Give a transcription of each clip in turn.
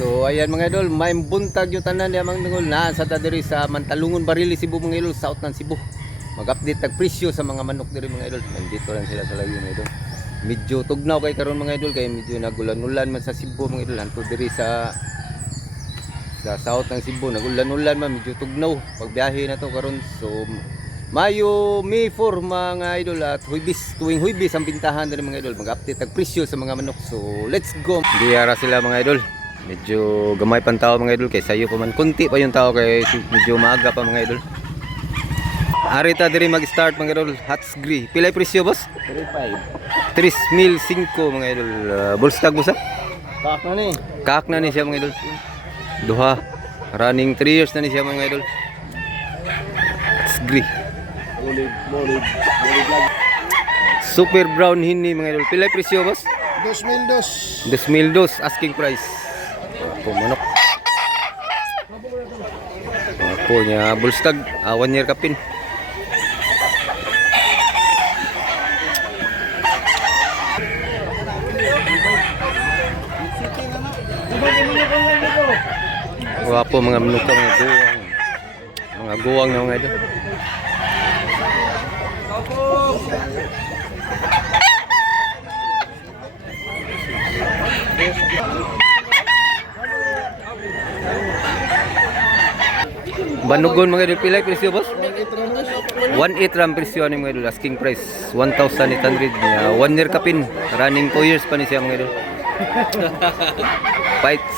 So ayan mga idol, may buntag yung tanan niya mga idol na sa diri sa Mantalungon Barili, Cebu mga idol, south ng Cebu. Mag-update tag presyo sa mga manok diri mga idol. Nandito lang sila sa layo mga idol. Medyo tugnaw kay karon mga idol kay medyo nagulan-ulan man sa Cebu mga idol. Hanto diri sa south ng Cebu, nagulan-ulan man, medyo tugnaw pagbiyahe na to karon. So Mayo, May 4 mga idol at Huwebes, tuwing Huwebes ang bintahan diri mga idol. Mag-update tag presyo sa mga manok. So let's go. Diyara sila mga idol. Medyo gamay pang tao mga idol kay sayo pa man, kunti pa yung tao kay medyo maaga pa mga idol. Arita diri mag-start mga idol, Hatsgri. Pilay presyo boss? 3.5. 3,005 mga idol. Bulstag boss ha? Kak na ni. Kak na ni siya mga idol. Duha. Running 3 years na ni siya mga idol. Hatsgri. Molid lag. Super brown hini mga idol. Pilay presyo boss? 2,002. 2,002 asking price. Po manok. Po nya bulstag, 1 year kapin. Wapo mga manok mga guwang. Mga guwang na mga idol. Banugon mga idol, pilay presyo boss? 1.8 ram presyo ni mga idol, asking price 1,800 niya. 1 year kapin, running 2 years pa ni siya mga idol. Fights.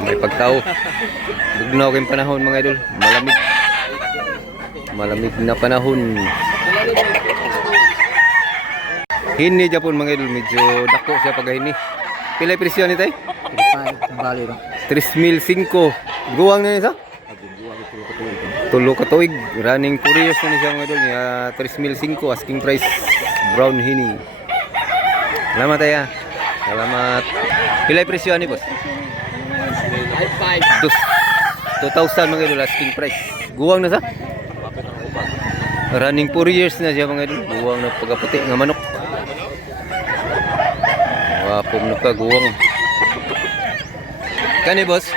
May pagtao. Bugnaw kayong panahon mga idol, malamig. Malamig na panahon. Hini Japon mga idol, medyo dako siya pagahini. Pilay presyo ni tay? 3,005. Guwang na niya sa? Tulo ka tuig. Running 4 years na niya mga idol. 3,005 asking price. Brown hini. Salamat tayo. Salamat. Pilay presyo ni boss? 2,000 mga idol asking price. Guwang na sa? Running 4 years na siya mga idol. Guwang na pagaputi nga manok. Wapong na ka guwang. Kani boss?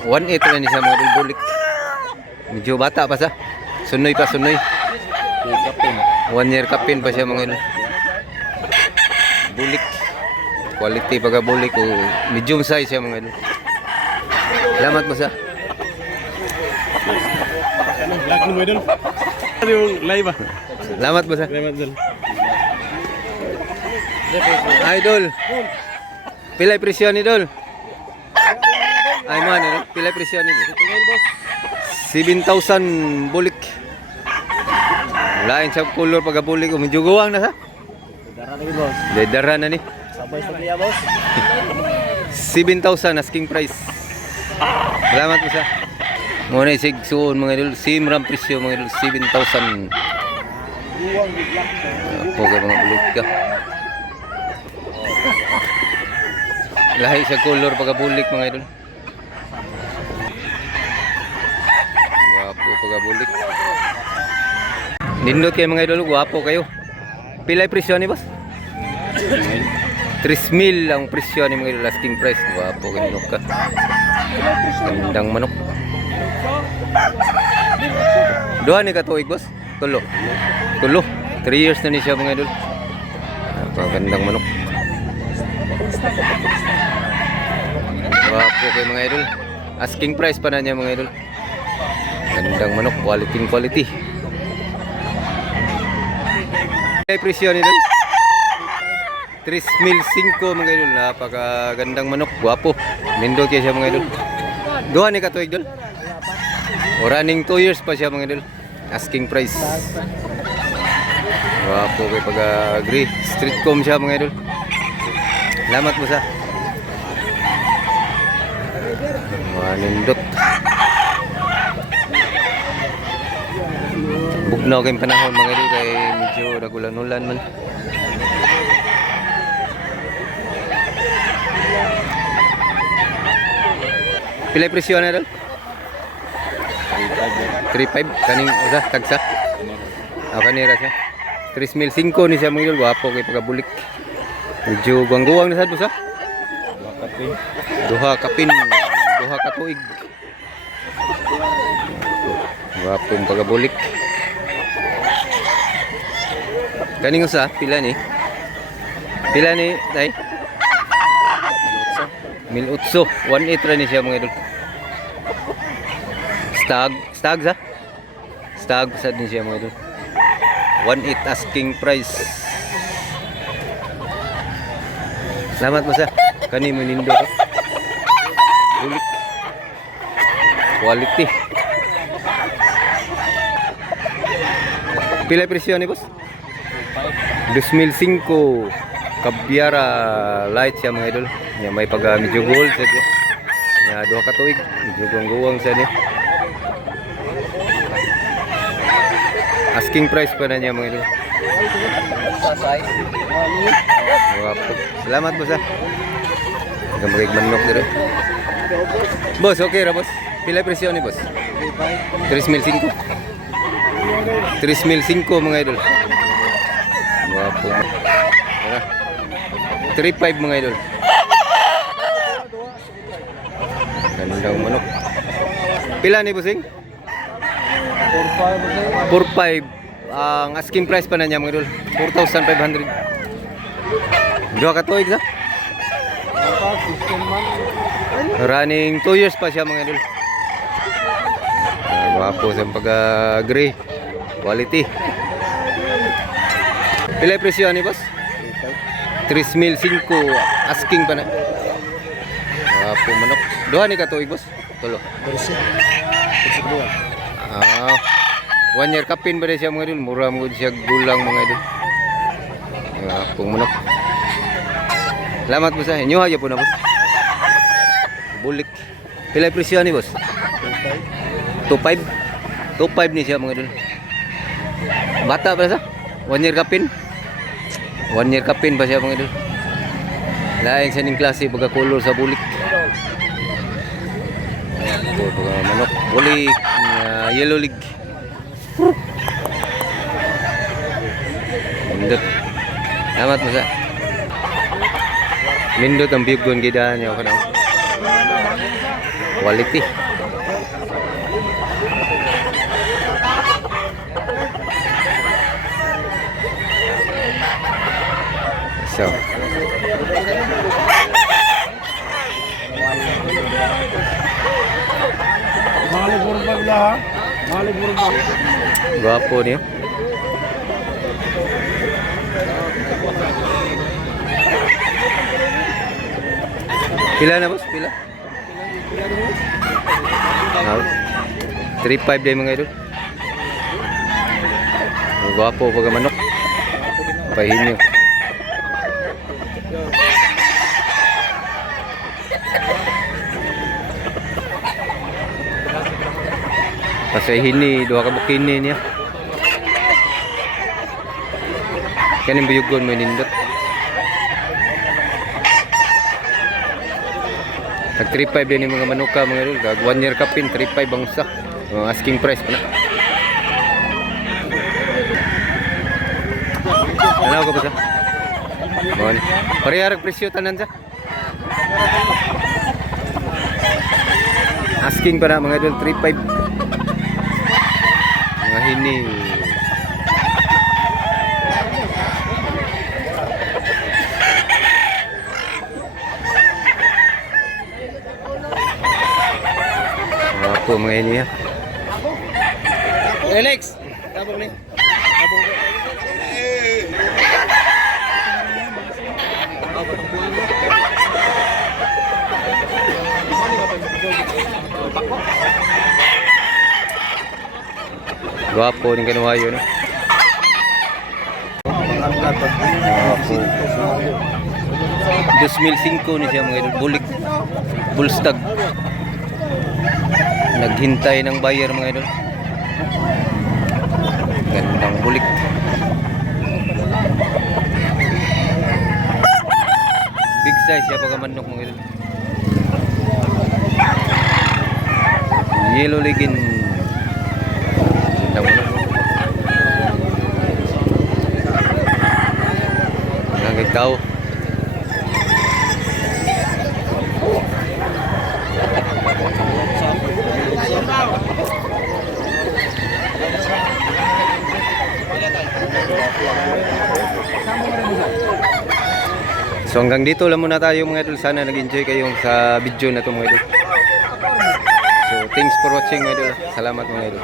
1.8 na niya mga idol, bulik. Medyo bata pa sa. Sunoy pa, sunoy. 1 year kapin pa siya mga idol. Bulik. Quality pagka bulik o medium size siya mga idol. Salamat mo sa. Lag mo idol. Ano yung live ah? Salamat mo sa. Salamat idol. Idol. Pilay presyo ni idol. Ay man, pilay presyo ni idol. 7,000 bulik. Lain sa color pagka bulik o medyo guwang na sa. Dara na boss. Dara na ni. Sabay sa kaya boss. 7,000 asking price. Salamat po sa. Muna sigsuon mga idol. Same ram presyo mga idol. 7,000. Apo ka mga bulog ka. Lahi sa color pagkabulik mga idol. Wapo pagkabulik. Nindot kayo mga idol. Wapo kayo. Pilay presyo ni boss? 3,000 ang presyo ni mga idol, asking price. Wapo kayo manok ka. Gandang manok. Duha ni katuig boss? Tulo. 3 years na ni siya mga idol. Gandang manok. Wapo kayo mga idol. Asking price pa na niya mga idol. Gandang manok, quality. Ay presyo ni idol? 3,005 mga idol. Napakagandang manok, guwapo. Nindot kaya siya mga idol. Duha ni katuig idol. O running 2 years pa siya mga idol. Asking price. Guwapo kayo pag-agree. Street com siya mga idol. Salamat mo sa. Nindot. Bugnaw kayong panahon mga idol kay medyo nagulan-ulan man. Pilay presyo na idol? 3.5 kaning usa tagsa. Kanira siya. 3,005 ni siya mga idol, guwapo kay pagabulik. Medyo guwang-guwang na sad boss ha. Kapin. Duha kapin, duha ka tuig. Wapong pagabulik. Kaning usa pila ni? Pila ni tay? 1,800. 1,800 ra ni siya mga idol. Stag sa? Stag sad ni siya mga idol. 1,800 asking price. Salamat mo sa kani mo nindo ko. Bulik. Quality. Pila presyo ni boss? 2,500. Kabyara light siya mga idol. Nya may pag medyo gold sa dia. Nya duha ka tuig, medyo guwang sa ni. Asking price pa na niya mga idol. Wapo. Salamat boss ha. Gamay manok dire. Boss, okay ra boss. Pila presyo ni boss? 3,500. 3,500 mga idol. Wapo. Tara. 3,500 mga idol. Gandang manok. Pila ni bossing? 4,500. Ang asking price pa na niya mga idol. 4,500. Dua ka tuig sa? Running 2 years pa siya mga idol. Wapo sa pag-gray. Quality. Pila yung presyo ni boss? 3,500 asking pa na. Wapo manok. Duha ni ka tuig boss? Tulo. 1 year kapin ba rin siya mga idol? Mura mo siya gulang mga idol. Wapo manok. Salamat po sa inyo. Haya po na boss. Bulik. Pila yung presyo ni boss? 2,500. 2,500 ni siya mga idol. Bata pa sa? 1 year kapin. 1 year kapin pa siya mga idol. Laing sa ning klase pagka-color sa bulik. Pagka manok. Bulik. Yellow leg. Lindot. Salamat mo sa. Lindot ang biyugon gidaan niya ako na. Quality. So. Guwapo niya. Pila na boss? Pila? 3,500 din mga idol. Guwapo pag manok. Pahin niyo. Pasahin ni dua ka bukini niya. Kanin buyugon mo nindot. Tag 3,500 din yung mga manuka mga idol. Gag 1 year kapin 3,500 ang isa. Asking price pa na. Ano ko ba sa? Mon. Parehara presyo tanan sa. Asking pa na mga idol 3,500. Mga hini. Ako mga hini ha. Alex, tabog ni. Tabog. Guwapo ning kanuhayo no. Guwapo. 2,500 ni siya mga idol. Bulik. Bullstag. Naghintay ng buyer mga idol. Gandang bulik. Big size siya pagka manok mga idol. Yellow legin. Gandang manok. Nagay tao. So hanggang dito lang muna tayo mga idol. Sana nag-enjoy kayo sa video na to mga idol. So thanks for watching mga idol. Salamat mga idol.